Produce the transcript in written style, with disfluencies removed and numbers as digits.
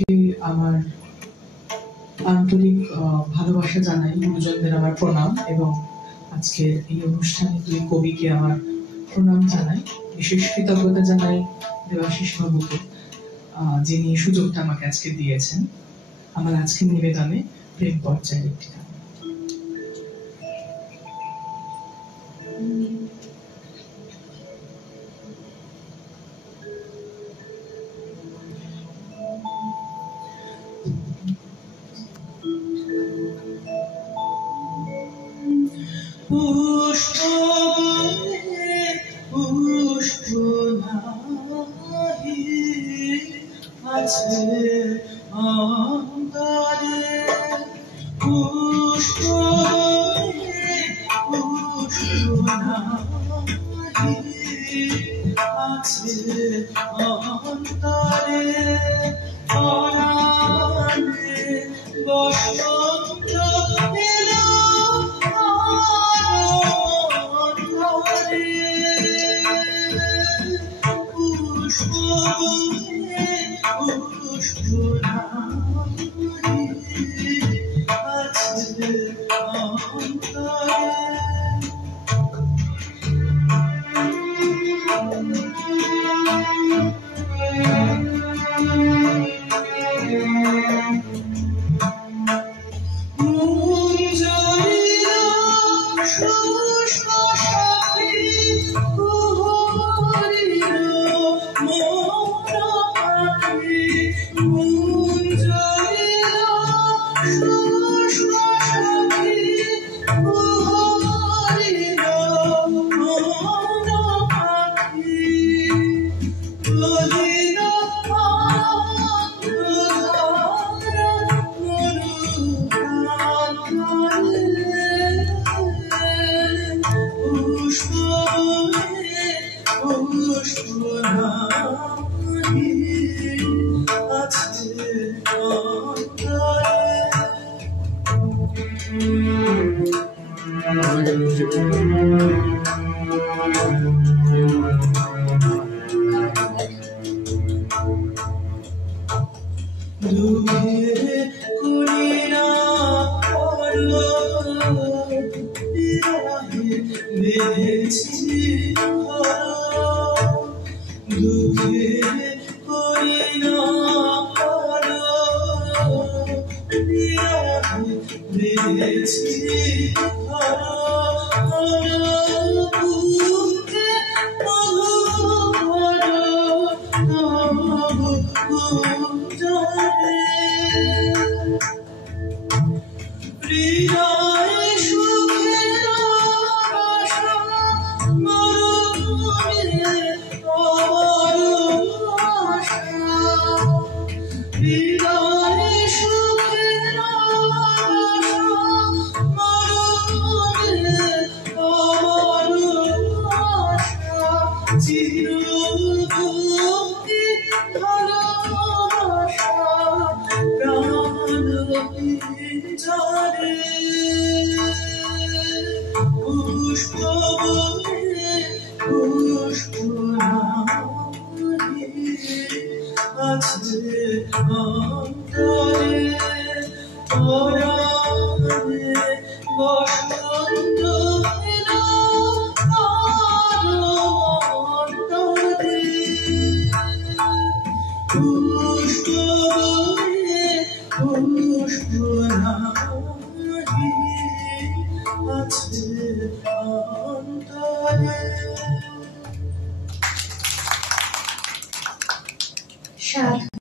আমার আন্তরিক ভালোবাসা জানাই, গুরুজনদের আমার প্রণাম, এবং আজকের এই অনুষ্ঠানে দুই কবিকে আমার প্রণাম জানাই। বিশেষ কৃতজ্ঞতা জানাই দেবাশিস বাবুকে, যিনি সুযোগটা আমাকে আজকে দিয়েছেন। আমার আজকের নিবেদনে প্রেম পর্যায়ের একটি গান। পুষ্প পুষ্প নাহি আছে অন্তরে, পুষ্প পুষ্প নাহি আছে অন্তরে, অনারে বসন্ত এলো পুষ্প পুষ্প নাহি আছে অন্তরে। শুষ্ক সাথী কুহরির মন পাখি, মুঞ্জরির শুষ্ক সাথী কুহরির মন পাখি, বলিল পুষ্প পুষ্প নাহি আছে অন্তরে। দুঃখে করি না বিরহে বেঁধেছি ঘর, দুঃখে করি না বিরহে বেঁধেছি ঘর, বুকে মধুর গুঞ্জরে, হৃদয়ে সুখের আশা মরণে আমার আশা, হৃদয়ে সুখের আশা মরণে আমার আশা, চিরভক্তি ভালোবাসা প্রাণ পিঞ্জরে, পুষ্প পুষ্প নাহি আছে অন্তরে, অনারে বসন্ত এলো অন্তরে, পুষ্প পুষ্প নাহি আছে অন্তরে। সাধু।